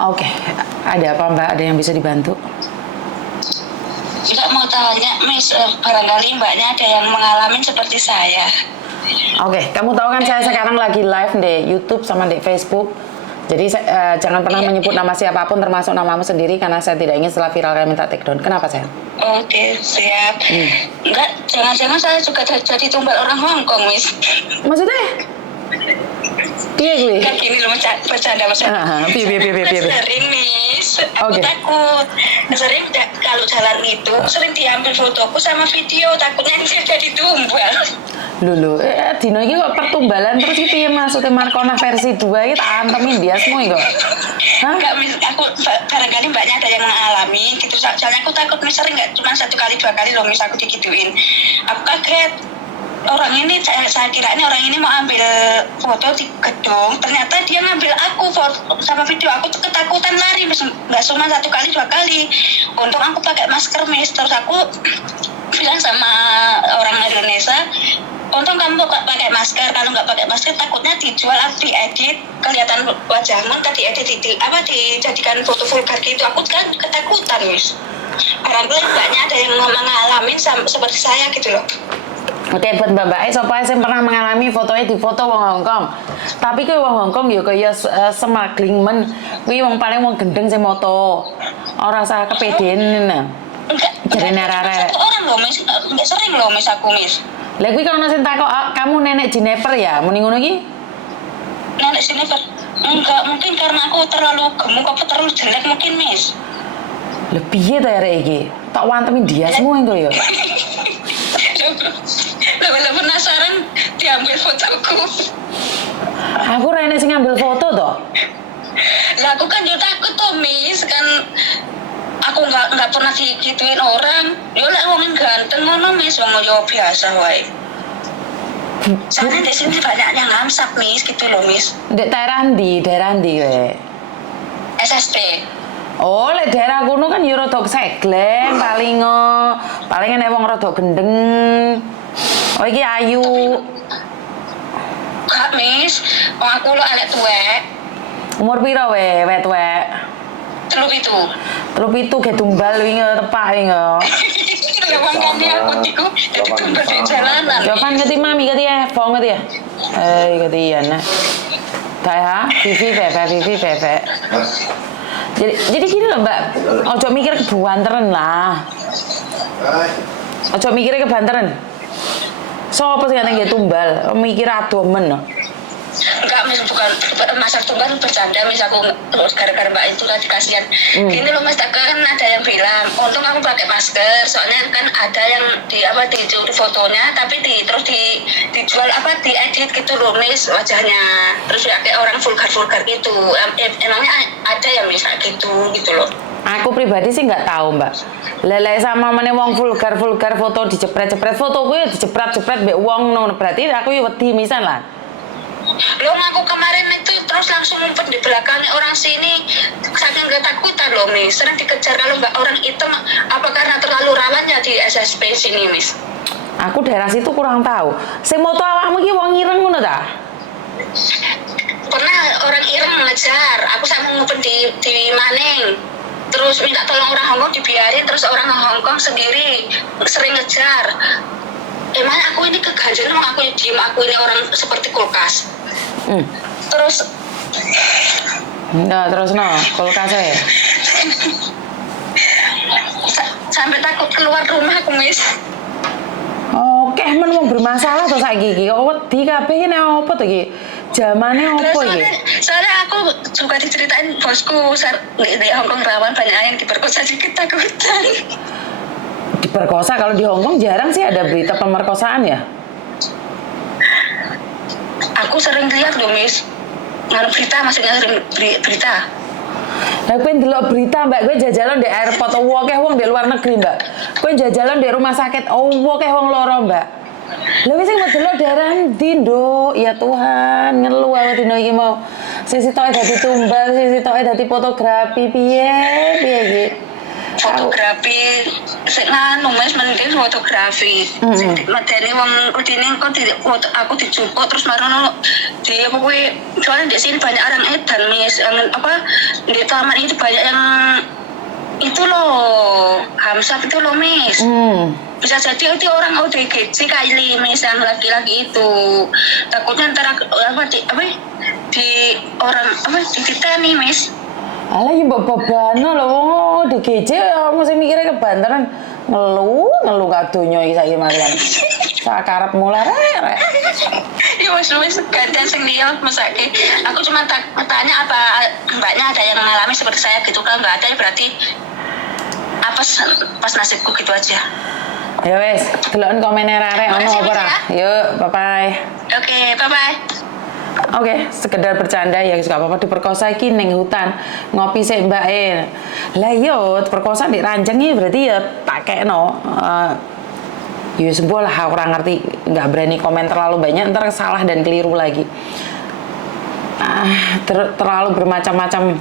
Oke, ada apa Mbak? Ada yang bisa dibantu? Juga mau tanya, Miss, barangkali Mbaknya ada yang mengalami seperti saya. Oke, kamu tahu kan saya sekarang lagi live di YouTube sama di Facebook. Jadi jangan pernah menyebut nama siapapun termasuk namamu sendiri karena saya tidak ingin setelah viral kalian minta take down. Kenapa saya? Oke, siap. Enggak, jangan-jangan saya juga jadi tumbal orang Hongkong, Miss. Maksudnya? Iya gue. Kan gini loh, bercanda. Piye. Sering, Miss. Aku Oke. takut. Sering kalau jalan itu, sering diambil fotoku sama video. Takutnya dia jadi tumbal. Lulu, dino iki kok pertumbalan terus iki piye maksudnya Markona versi 2 iki tak antemin biasmu iki kok. Hah? Enggak, Miss, aku barangkali Mbaknya ada yang mengalami gitu. Soalnya aku takut, Miss, sering nggak cuma 1 kali 2 kali loh, Miss, aku digituin. Aku kaget. Orang ini, saya kira ini orang ini mau ambil foto di gedung, ternyata dia ngambil aku foto sama video. Aku tuh ketakutan lari, Miss. Nggak cuma 1 kali 2 kali. Untung aku pakai masker, Miss. Terus aku bilang sama orang Indonesia, untung kamu pakai masker. Kalau nggak pakai masker takutnya dijual atau diedit kelihatan wajahmu, tadi edit dijadikan foto vulgar gitu. Aku kan ketakutan, Miss. Barangkali banyak ada yang mengalami seperti saya gitu loh. Oke, buat mbak-mbak sapa sing pernah mengalami fotonya di foto wong Hongkong. Tapi kuwi wong Hongkong ya kaya smuggling men. Kuwi wong paling wong gendeng sing moto. Ora usah kepedean. Enggak. Jarene arek. Satu orang loh, Miss. Enggak sering loh, Miss, aku, Miss. Lah kuwi kalau sing takok kamu nenek Jennifer ya, muni ngono iki? Nenek Jennifer. Enggak, mungkin karena aku terlalu gemuk apa terlalu jelek mungkin, Miss. Lah piye ta arek iki? Tak wantemi dia semua engko ya. Lah penasaran diambil fotoku. Aku ra enek sing ngambil foto toh. Lah aku kan juga takut tuh, Miss, kan aku nggak pernah digituin orang. Yo lek wong ganteng ngono, Miss, wong yo biasa wae. Soalnya di sini banyak yang ngamsak, Miss, gitu loh, Miss. Ndek daerah ndi kowe? SSP. Oh, lek daerah kono kan yo rada segleng paling enek wong rada gendeng. Oh iki ayu. Kak, Miss, wong aku lo elek tuwek. Umur piro we tuwek? 37. Ge tumbal wingi tepak wingi. Wong ganti aku tiku dadi tumbal di jalanan. Jovan ngerti mami ngerti ya, Fong ngerti ya. Ngerti ya nak. Kayak Vivi Bebe. Jadi gini loh Mbak, ojo mikir kebanteran lah. Ojo mikirnya kebanteran. Sopo sing nang tumbal, mikir adomen no. Enggak, Miss, bukan masak tumbal bercanda, Miss, aku gara-gara Mbak itu tadi kasihan. Gini loh, Mas, kan ada yang bilang untung aku pakai masker, soalnya kan ada yang di fotonya tapi terus dijual diedit gitu loh, Miss, wajahnya, terus ya kayak orang vulgar gitu. Emangnya ada yang Miss kayak gitu loh. Aku pribadi sih nggak tahu Mbak. Lele sama mana wong vulgar foto dicepret foto gue dicepret mbek wong no berarti aku ya wedi misan lah. Loh, aku kemarin itu terus langsung ngumpet di belakangnya orang sini saking ketakutan loh, Miss. Sering dikejar kalau nggak orang hitam, apa karena terlalu rawan ya di SSP sini, Miss? Aku daerah situ kurang tahu. Sing moto awakmu iki wong ireng ngono ta? Pernah orang ireng ngejar, aku sama ngumpet di Maning. Terus minta tolong orang Hongkong dibiarin, terus orang Hongkong sendiri sering ngejar. Emang aku ini keganjilan, aku diem, aku ini orang seperti kulkas. Terus terus no kulkasnya. Sampai takut keluar rumah aku, Miss. Oke, men wong bermasalah to saiki iki. Kok wedi kabeh iki nek opo to iki? Jamane opo iki? Soalnya aku juga diceritain bosku di Hongkong rawan banyak yang diperkosa, jadi ketakutan. Diperkosa kalau di Hongkong jarang sih ada berita pemerkosaan ya. Aku sering lihat loh, Miss. Ngaruh berita, maksudnya sering berita. Lah kowe ndelok berita Mbak, kowe jajalan di airport akeh wong di luar negeri Mbak. Kowe jajalan di rumah sakit akeh wong loro Mbak. Lha wis sing ndelok daerah ndi, Nduk? Ya Tuhan, ngeluh aku dino iki mau. Sisi toke dadi tumbal, sisi toke dadi fotografi piye iki. fotografi sing nganu Mas mending fotografi sing medeni wong udine kok aku dijupuk terus marono di apa kuwi soalnya di sini banyak orang edan Mas apa di taman itu banyak yang itu loh Hamsat itu loh Mas bisa jadi itu orang ODGJ kali Mas yang laki-laki itu takutnya antara di orang dititeni Mas. Alah ya babana lho di GJ mesti mikirnya kebanteran ngelu kadonya iki saiki marian. Sak karepmu lah rek. Ya wis gantian sing liya mesake. Aku cuma tanya apa mbaknya ada yang mengalami seperti saya gitu kan enggak ada ya berarti apa pas nasibku gitu aja. Ya wis, deloken komennya rek ono apa ora? Yuk, bye bye. Oke, bye bye. Oke, sekedar bercanda ya, gak apa-apa diperkosa iki ning hutan ngopi sik mbake. Lah yo perkosa di ranjang iki berarti ya tak kekno. Ya sembuh lah aku ora ngerti, nggak berani komen terlalu banyak ntar salah dan keliru lagi. Terlalu bermacam-macam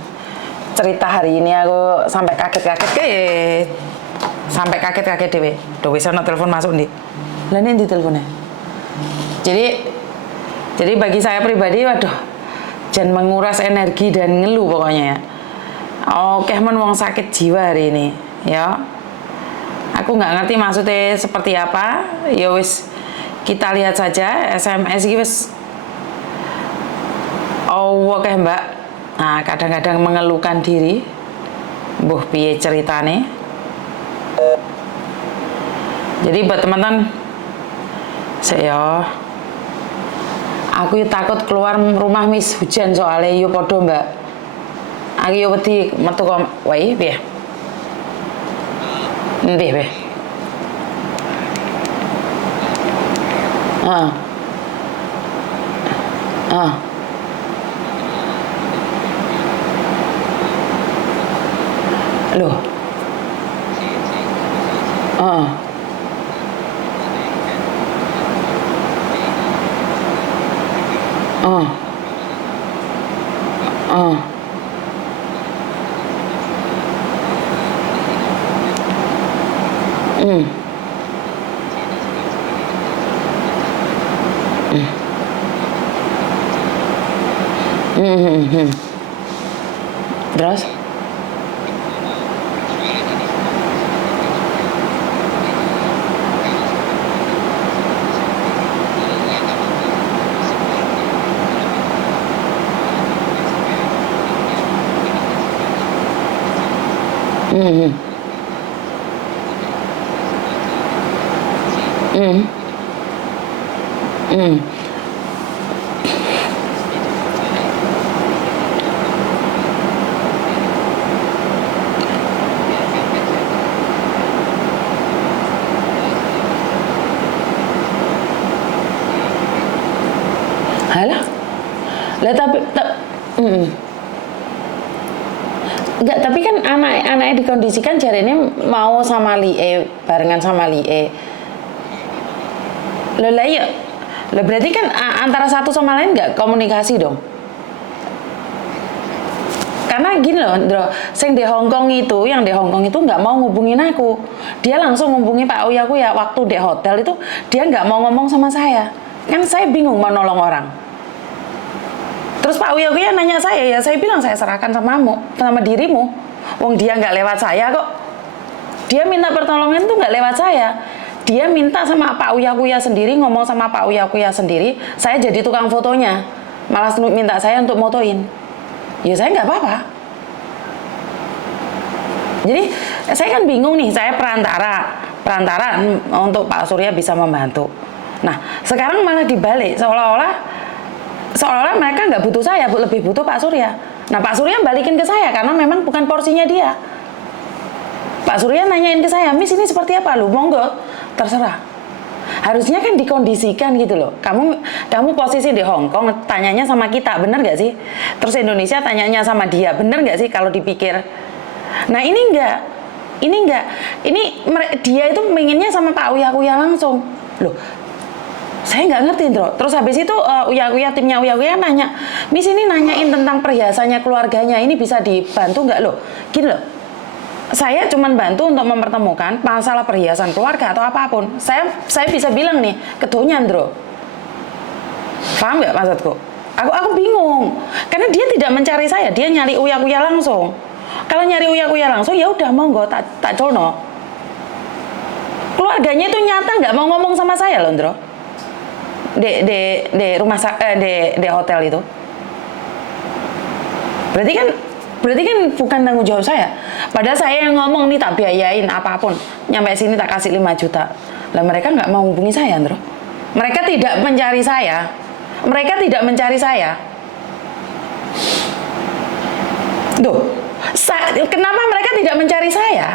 cerita hari ini aku sampai kaget-kaget dewe. Duh wis ana telepon masuk nih. Lah ini di teleponnya. Jadi bagi saya pribadi, waduh, jangan menguras energi dan ngeluh pokoknya ya. Oke, wong sakit jiwa hari ini, ya. Aku nggak ngerti maksudnya seperti apa. Ya wis, kita lihat saja SMS ini wis. Oke mbak. Nah, kadang-kadang mengeluhkan diri. Mbuh piye ceritane. Jadi buat teman-teman, saya aku takut keluar rumah Miss hujan soalnya yo podo mbak. Aku yo wedi metu kok wae piye? Endi piye? Loh. Terus? Halah. Lah enggak, tapi kan anaknya dikondisikan jarene mau sama Lie, barengan sama Lie. Lah iya. Lah berarti kan antara satu sama lain enggak komunikasi dong. Karena gini loh, Ndro, yang di Hongkong itu nggak mau ngubungin aku. Dia langsung ngubungi Pak Uya aku ya waktu di hotel itu dia nggak mau ngomong sama saya. Kan saya bingung mau nolong orang. Terus Pak Uya ya nanya saya bilang saya serahkan sama dirimu. Wong dia nggak lewat saya kok. Dia minta pertolongan tuh nggak lewat saya. Dia minta sama Pak Uya sendiri, ngomong sama Pak Uya sendiri. Saya jadi tukang fotonya, malah minta saya untuk motoin. Ya saya nggak apa-apa. Jadi saya kan bingung nih, saya perantara untuk Pak Surya bisa membantu. Nah sekarang malah dibalik seolah-olah mereka nggak butuh saya, lebih butuh Pak Surya. Nah Pak Surya balikin ke saya karena memang bukan porsinya dia. Pak Surya nanyain ke saya, Miss ini seperti apa lu? Monggo, terserah. Harusnya kan dikondisikan gitu loh. Kamu posisi di Hong Kong, tanyanya sama kita, bener nggak sih? Terus Indonesia tanyanya sama dia, bener nggak sih kalau dipikir? Nah ini enggak. Dia itu menginginnya sama Pak Uya langsung. Loh, saya nggak ngerti, Bro. Terus habis itu timnya Uya nanya, Miss ini nanyain tentang perhiasannya keluarganya, ini bisa dibantu nggak loh? Gini loh. saya cuman bantu untuk mempertemukan masalah perhiasan keluarga atau apapun. Saya bisa bilang nih, ketuanya Andro. Paham nggak maksudku? Aku bingung. Karena dia tidak mencari saya, dia nyari uya-uya langsung. Kalau nyari uya-uya langsung, ya udah monggo tak colno. Keluarganya itu nyata nggak mau ngomong sama saya loh, Andro. Di rumah di hotel itu. Berarti kan bukan tanggung jawab saya. Padahal saya yang ngomong nih, tak biayain apapun. Nyampe sini tak kasih 5 juta. Lah mereka nggak mau hubungi saya, Andro. Mereka tidak mencari saya. Mereka tidak mencari saya. Duh, kenapa mereka tidak mencari saya?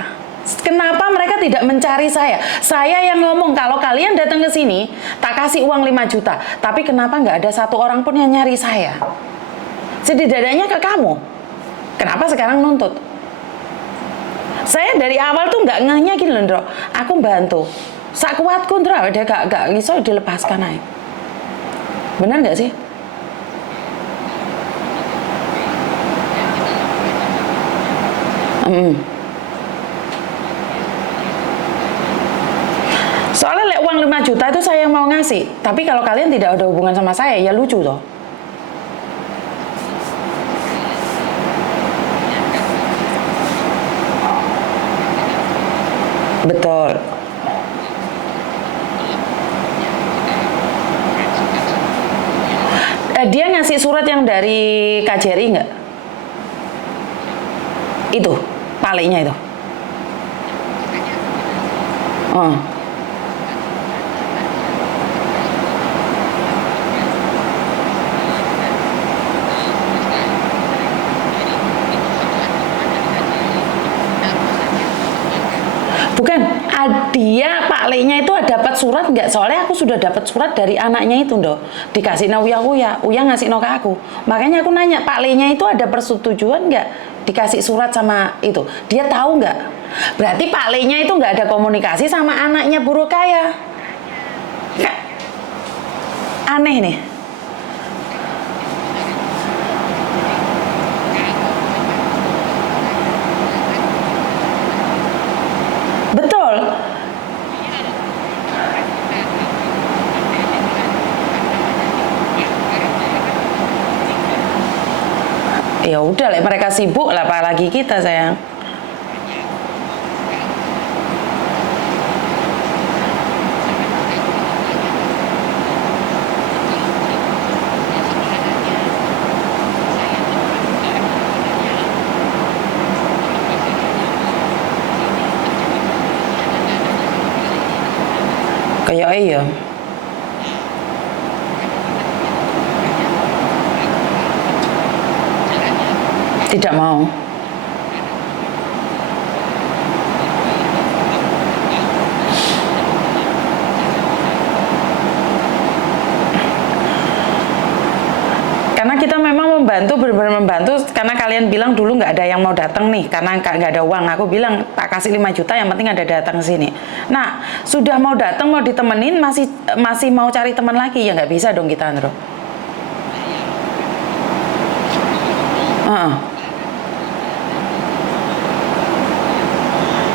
Kenapa mereka tidak mencari saya? Saya yang ngomong, kalau kalian datang ke sini, tak kasih uang 5 juta. Tapi kenapa nggak ada satu orang pun yang nyari saya? Setidaknya ke kamu. Kenapa sekarang nuntut? Saya dari awal tuh nggak ngehnya gini loh, Ndro. Aku bantu. Sakuatku, Ndro. Dia gak bisa dilepaskan aja. Benar nggak sih? Soalnya uang 5 juta itu saya yang mau ngasih. Tapi kalau kalian tidak ada hubungan sama saya, ya lucu toh. Betul. Dia ngasih surat yang dari Kak Jerry nggak? Itu, palingnya itu. Oh. Bukan, dia Pak Le-nya itu dapat surat nggak? Soalnya aku sudah dapat surat dari anaknya itu, Ndo. Dikasih na Uya ngasih no ke aku. Makanya aku nanya, Pak Le-nya itu ada persetujuan nggak? Dikasih surat sama itu. Dia tahu nggak? Berarti Pak Le-nya itu nggak ada komunikasi sama anaknya Bu Rukaya. Aneh nih. Betul. Ya udah lah, mereka sibuk lah, apalagi kita sayang. Kayak iya. Tidak mau. Karena kita memang membantu, benar-benar membantu. Karena kalian bilang dulu nggak ada yang mau datang nih, karena nggak ada uang. Aku bilang tak kasih 5 juta, yang penting ada datang ke sini. Nah, sudah mau datang, mau ditemenin, masih mau cari teman lagi, ya nggak bisa dong kita, Andro.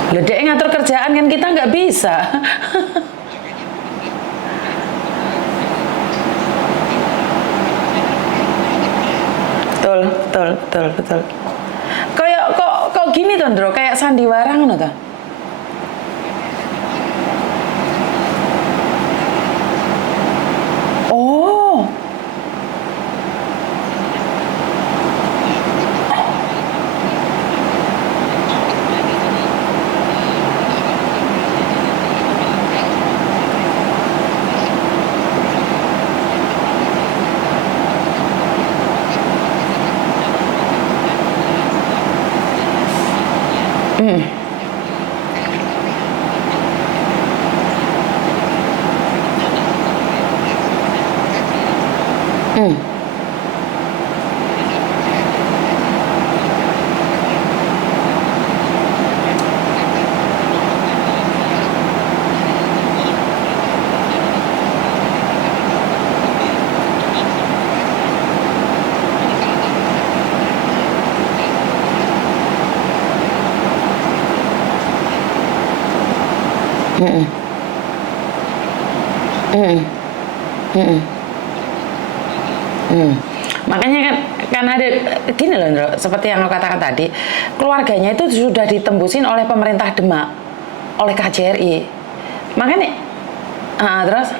Ledek ngatur kerjaan kan kita nggak bisa. Betul. Kayak kok gini tuh, Ndro, kayak sandiwara ngono tuh. Oh. Mm-mm. Mm-mm. Mm-mm. Hmm. Makanya kan ada gini loh, Ndro, seperti yang aku katakan tadi, keluarganya itu sudah ditembusin oleh pemerintah Demak, oleh KJRI. Makanya terus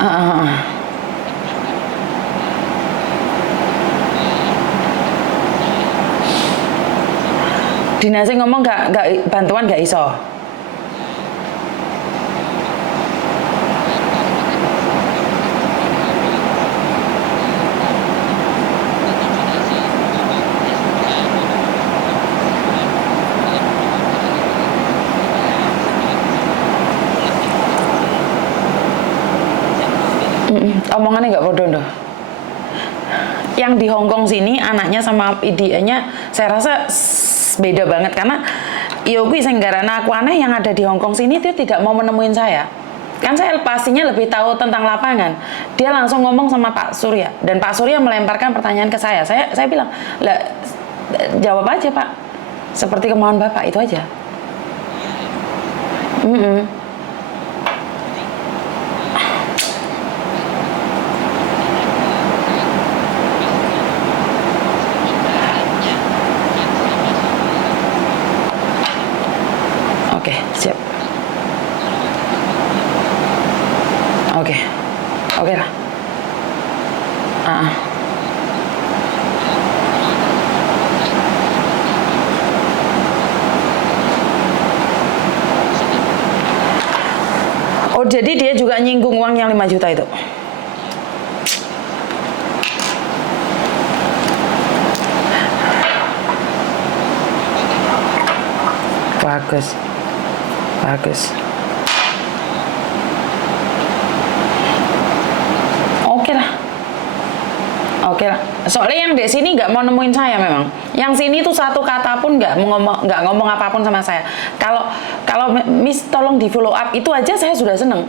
ah, ah, ah. Dinasnya ngomong gak bantuan gak iso. Omongannya nggak bodoh doh. Yang di Hongkong sini anaknya sama idianya saya rasa beda banget karena Yogi senggarana aku aneh yang ada di Hongkong sini dia tidak mau menemuin saya. Kan saya pastinya lebih tahu tentang lapangan. Dia langsung ngomong sama Pak Surya dan Pak Surya melemparkan pertanyaan ke saya. Saya bilang, "Lah jawab aja, Pak. Seperti kemauan Bapak itu aja." Oke, siap. Oke lah. Oh, jadi dia juga nyinggung uang yang 5 juta itu. Bagus. Oke lah. Soalnya yang di sini nggak mau nemuin saya memang. Yang sini tuh satu kata pun nggak ngomong apapun sama saya. Kalau Miss tolong di follow up itu aja saya sudah seneng.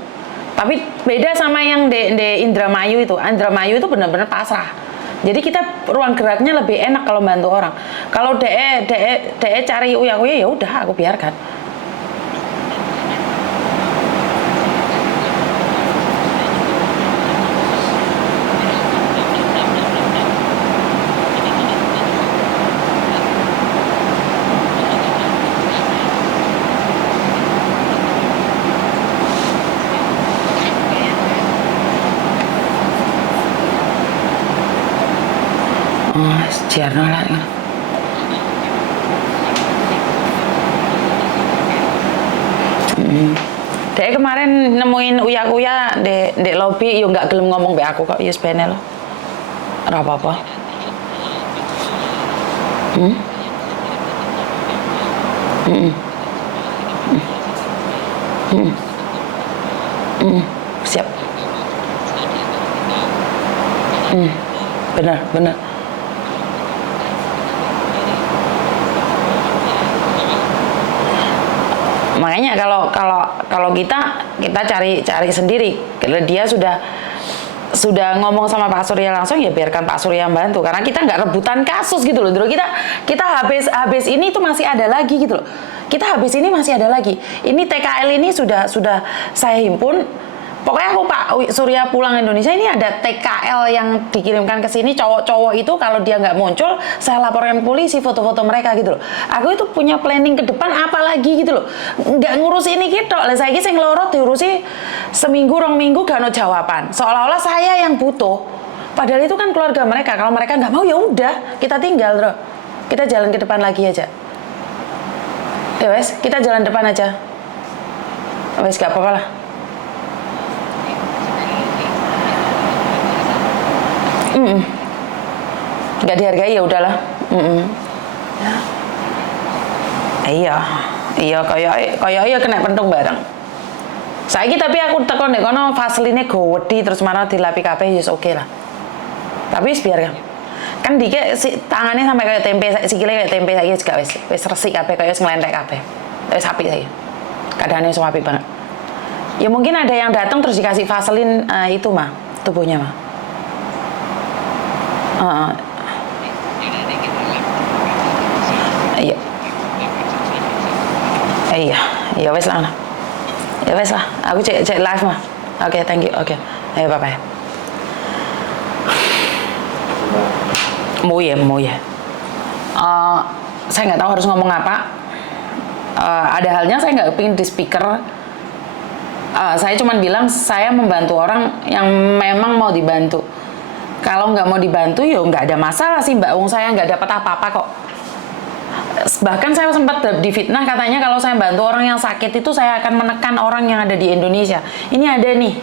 Tapi beda sama yang di Indramayu itu. Indramayu itu benar-benar pasrah. Jadi kita ruang geraknya lebih enak kalau bantu orang. Kalau DE cari uya-uya ya udah aku biarkan. Jarno lah. Dia kemarin nemuin uya-uya di lobby, yo nggak gelem ngomong be aku kok, yes bene lo. Ora apa-apa. Siap. Benar. Makanya kalau kita cari sendiri. Kalau dia sudah ngomong sama Pak Surya langsung, ya biarkan Pak Surya yang bantu. Karena kita nggak rebutan kasus gitu loh. Kita habis ini tuh masih ada lagi gitu loh. Kita habis ini masih ada lagi. Ini TKL ini sudah saya himpun. Pokoknya aku Pak Surya pulang Indonesia ini ada TKL yang dikirimkan ke sini cowok-cowok itu kalau dia nggak muncul saya laporkan polisi foto-foto mereka gitu loh. Aku itu punya planning ke depan apa lagi gitu loh. Nggak ngurus ini gitu. Lah saya sing loro diurusi seminggu 2 minggu gak ada jawaban. Seolah-olah saya yang butuh. Padahal itu kan keluarga mereka. Kalau mereka nggak mau ya udah kita tinggal bro. Kita jalan ke depan lagi aja. Ya wes kita jalan depan aja. Wes gak apa-apa lah. Nggak dihargai ya udahlah. Iya kayak kena pentung bareng. Saiki tapi aku tekon nek kono Vaseline gowedi terus mana dilapi kabeh ya oke lah. Tapi biarkan. Kan dike tangannya sampai kayak tempe, sikile kayak tempe saiki juga wis resik kabeh kayak wis nglentek kabeh. Wis apik saiki. Keadaannya wis apik banget. Ya mungkin ada yang datang terus dikasih Vaseline itu mah tubuhnya mah. Iya. Iya, ya wes lah. Ya wes lah. Aku cek live mah. Oke, thank you. Oke. Ayo bye-bye. Mau ya. Saya nggak tahu harus ngomong apa. Ada halnya saya nggak pingin di speaker. Saya cuma bilang saya membantu orang yang memang mau dibantu. Kalau nggak mau dibantu, ya nggak ada masalah sih Mbak. Wong saya nggak dapat apa-apa kok. Bahkan saya sempat difitnah katanya kalau saya bantu orang yang sakit itu saya akan menekan orang yang ada di Indonesia. Ini ada nih,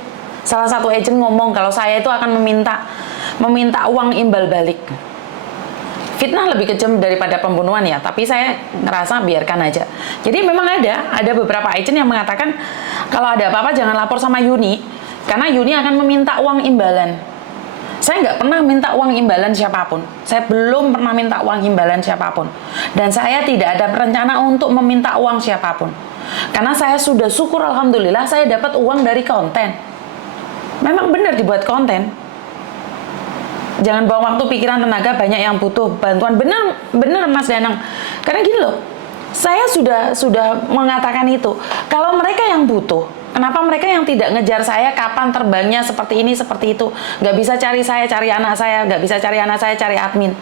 salah satu agent ngomong kalau saya itu akan meminta uang imbal balik. Fitnah lebih kejam daripada pembunuhan ya, tapi saya ngerasa biarkan aja. Jadi memang ada beberapa agent yang mengatakan kalau ada apa-apa jangan lapor sama Yuni, karena Yuni akan meminta uang imbalan. Saya nggak pernah minta uang imbalan siapapun. Saya belum pernah minta uang imbalan siapapun. Dan saya tidak ada rencana untuk meminta uang siapapun. Karena saya sudah syukur alhamdulillah saya dapat uang dari konten. Memang benar dibuat konten. Jangan buang waktu, pikiran, tenaga, banyak yang butuh bantuan. Benar Mas Danang. Karena gini loh, saya sudah mengatakan itu. Kalau mereka yang butuh, kenapa mereka yang tidak ngejar saya kapan terbangnya seperti ini, seperti itu? Nggak bisa cari saya, cari anak saya. Nggak bisa cari anak saya, cari admin.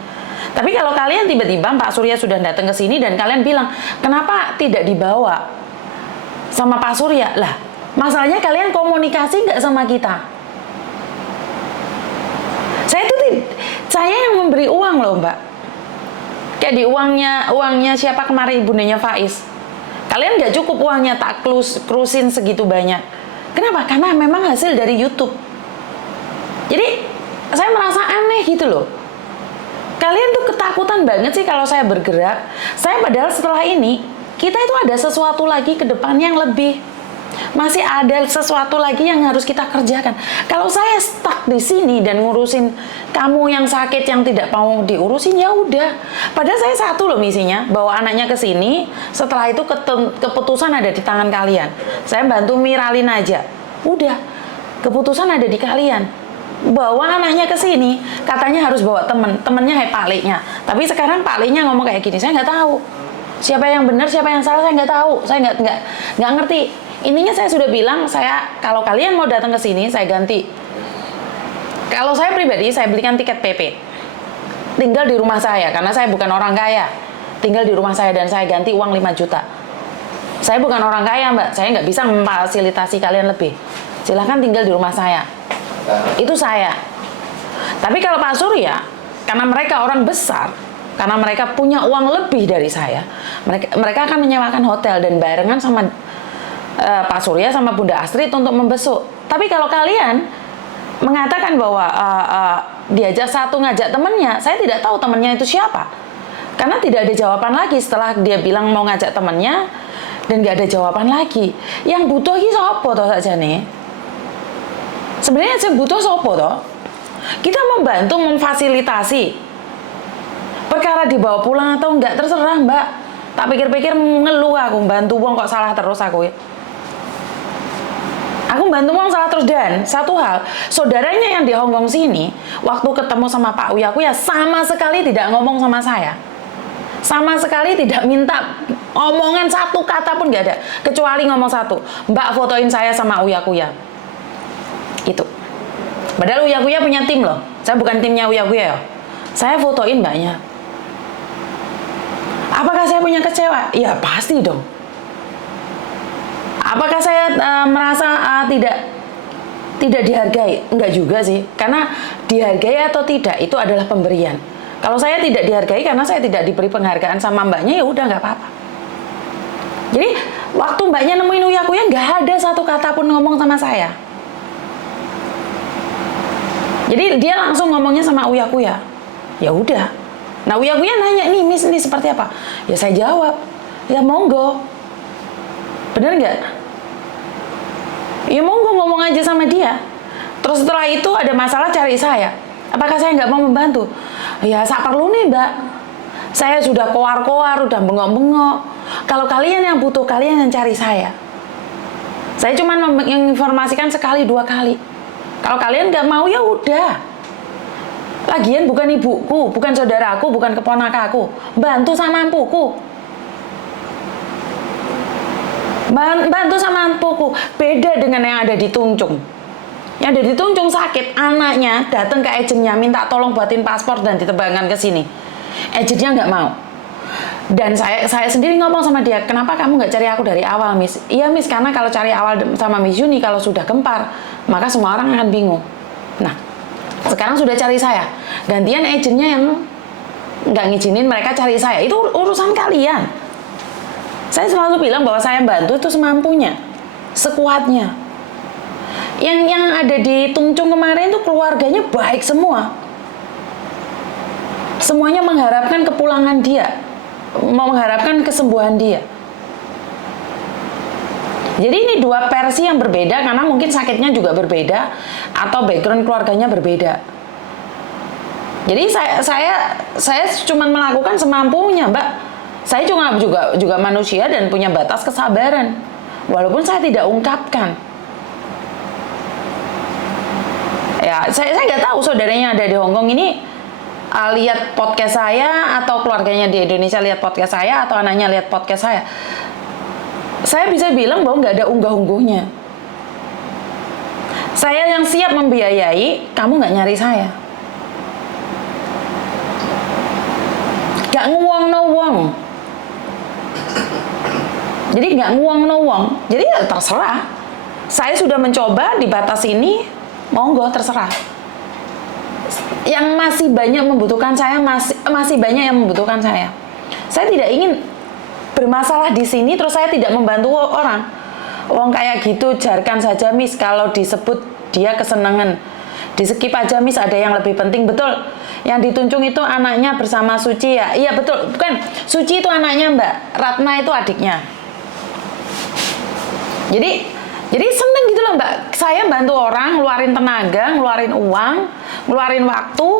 Tapi kalau kalian tiba-tiba Pak Surya sudah datang ke sini dan kalian bilang, kenapa tidak dibawa sama Pak Surya? Lah, masalahnya kalian komunikasi nggak sama kita. Saya yang memberi uang loh Mbak. Kayak di uangnya siapa kemarin, ibundanya Faiz. Kalian nggak cukup uangnya tak cruisin segitu banyak. Kenapa? Karena memang hasil dari YouTube. Jadi saya merasa aneh gitu loh. Kalian tuh ketakutan banget sih kalau saya bergerak. Saya padahal setelah ini kita itu ada sesuatu lagi ke depan yang lebih. Masih ada sesuatu lagi yang harus kita kerjakan. Kalau saya stuck di sini dan ngurusin kamu yang sakit yang tidak mau diurusin, ya udah. Padahal saya satu loh misinya, bawa anaknya ke sini. Setelah itu keputusan ada di tangan kalian. Saya bantu miralin aja. Udah, keputusan ada di kalian. Bawa anaknya ke sini, katanya harus bawa temennya Pak Leknya. Tapi sekarang Pak Leknya ngomong kayak gini, saya nggak tahu. Siapa yang benar, siapa yang salah, saya nggak tahu. Saya nggak ngerti. Intinya saya sudah bilang, kalau kalian mau datang ke sini, saya ganti. Kalau saya pribadi, saya belikan tiket PP. Tinggal di rumah saya, karena saya bukan orang kaya. Tinggal di rumah saya dan saya ganti uang 5 juta. Saya bukan orang kaya, Mbak. Saya nggak bisa memfasilitasi kalian lebih. Silahkan tinggal di rumah saya. Itu saya. Tapi kalau Pak Surya, karena mereka orang besar, karena mereka punya uang lebih dari saya, mereka akan menyewakan hotel dan barengan sama Pak Surya sama Bunda Astrid untuk membesuk. Tapi kalau kalian mengatakan bahwa diajak satu ngajak temennya, saya tidak tahu temennya itu siapa. Karena tidak ada jawaban lagi setelah dia bilang mau ngajak temennya dan nggak ada jawaban lagi. Yang butuh lagi sopo toh saja nih. Sebenarnya saya butuh sopo toh. Kita membantu memfasilitasi. Perkara dibawa pulang atau enggak terserah Mbak. Tak pikir-pikir ngeluh aku bantu wong kok salah terus aku ya. Aku bantu uang salah terus. Dan satu hal, saudaranya yang di Hongkong sini waktu ketemu sama Pak Uya sama sekali tidak ngomong sama saya, sama sekali tidak minta omongan satu kata pun nggak ada, kecuali ngomong satu, Mbak fotoin saya sama Uya itu. Padahal Uya punya tim loh, saya bukan timnya Uya ya. Saya fotoin Mbaknya. Apakah saya punya kecewa? Ya pasti dong. Apakah saya merasa tidak dihargai? Enggak juga sih, karena dihargai atau tidak itu adalah pemberian. Kalau saya tidak dihargai karena saya tidak diberi penghargaan sama Mbaknya, ya udah nggak apa-apa. Jadi waktu Mbaknya nemuin Uya nggak ada satu kata pun ngomong sama saya. Jadi dia langsung ngomongnya sama Uya. Ya udah. Nah Uya nanya nih Miss ini seperti apa? Ya saya jawab, ya monggo. Bener nggak? Ya monggo ngomong aja sama dia. Terus setelah itu ada masalah cari saya. Apakah saya nggak mau membantu? Ya saya perlu nih Mbak. Saya sudah koar-koar, udah bengok-bengok. Kalau kalian yang butuh, kalian yang cari saya Saya cuma menginformasikan sekali 2 kali. Kalau kalian nggak mau ya udah. Lagian bukan ibuku, bukan saudaraku, bukan keponakanku. Bantu sama ampuku. Bantu sama ampuku. Beda dengan yang ada di Tungcung. Yang ada di Tungcung sakit, anaknya datang ke agennya minta tolong buatin paspor dan diterbangkan ke sini. Agennya nggak mau. Dan saya sendiri ngomong sama dia, kenapa kamu nggak cari aku dari awal, Miss? Iya, Miss, karena kalau cari awal sama Miss Yuni, kalau sudah gempar, maka semua orang akan bingung. Nah, sekarang sudah cari saya. Gantian agennya yang nggak ngizinin mereka cari saya. Itu urusan kalian. Saya selalu bilang bahwa saya bantu itu semampunya, sekuatnya. Yang ada di Tungcung kemarin itu keluarganya baik semua. Semuanya mengharapkan kepulangan dia. Mau mengharapkan kesembuhan dia. Jadi ini 2 versi yang berbeda karena mungkin sakitnya juga berbeda atau background keluarganya berbeda. Jadi saya cuma melakukan semampunya, Mbak. Saya juga manusia dan punya batas kesabaran. Walaupun saya tidak ungkapkan. Ya, saya nggak tahu saudaranya ada di Hongkong ini lihat podcast saya atau keluarganya di Indonesia lihat podcast saya atau anaknya lihat podcast saya. Saya bisa bilang bahwa nggak ada unggah-ungguhnya. Saya yang siap membiayai, kamu nggak nyari saya. Nggak nguang no wong. Jadi nggak nguang no wong. Jadi ya terserah. Saya sudah mencoba di batas ini, monggo terserah. Yang masih banyak membutuhkan saya, masih banyak yang membutuhkan saya. Saya tidak ingin bermasalah di sini terus saya tidak membantu orang. Wong kayak gitu jarkan saja, Miss, kalau disebut dia kesenangan. Di skip aja, Miss, ada yang lebih penting. Betul. Yang ditunjuk itu anaknya bersama Suci ya. Iya betul. Bukan, Suci itu anaknya, Mbak. Ratna itu adiknya. Jadi seneng gitu loh, Mbak. Saya bantu orang, ngeluarin tenaga, ngeluarin uang, ngeluarin waktu.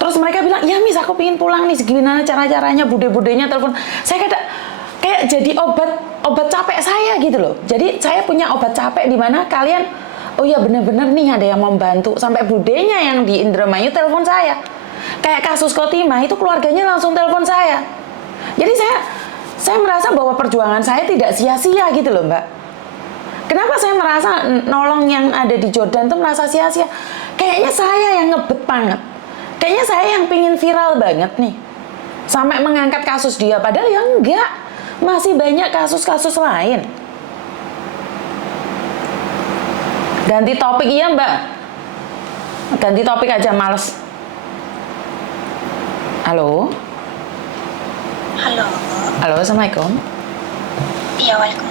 Terus mereka bilang, ya Miss, aku pengen pulang nih. Gimana cara-caranya, bude-budenya telepon. Saya kayak jadi obat capek saya gitu loh. Jadi saya punya obat capek di mana kalian, oh ya bener-bener nih ada yang mau bantu. Sampai budenya yang di Indramayu telepon saya. Kayak kasus Kotima, itu keluarganya langsung telepon saya. Jadi saya merasa bahwa perjuangan saya tidak sia-sia gitu loh, Mbak. Kenapa saya merasa nolong yang ada di Jordan tuh merasa sia-sia? Kayaknya saya yang ngebet banget. Kayaknya saya yang pingin viral banget nih. Sampai mengangkat kasus dia. Padahal ya enggak. Masih banyak kasus-kasus lain. Ganti topik iya, Mbak. Ganti topik aja, males. Halo? Halo. Halo, Assalamualaikum. Iya, waalaikumsalam.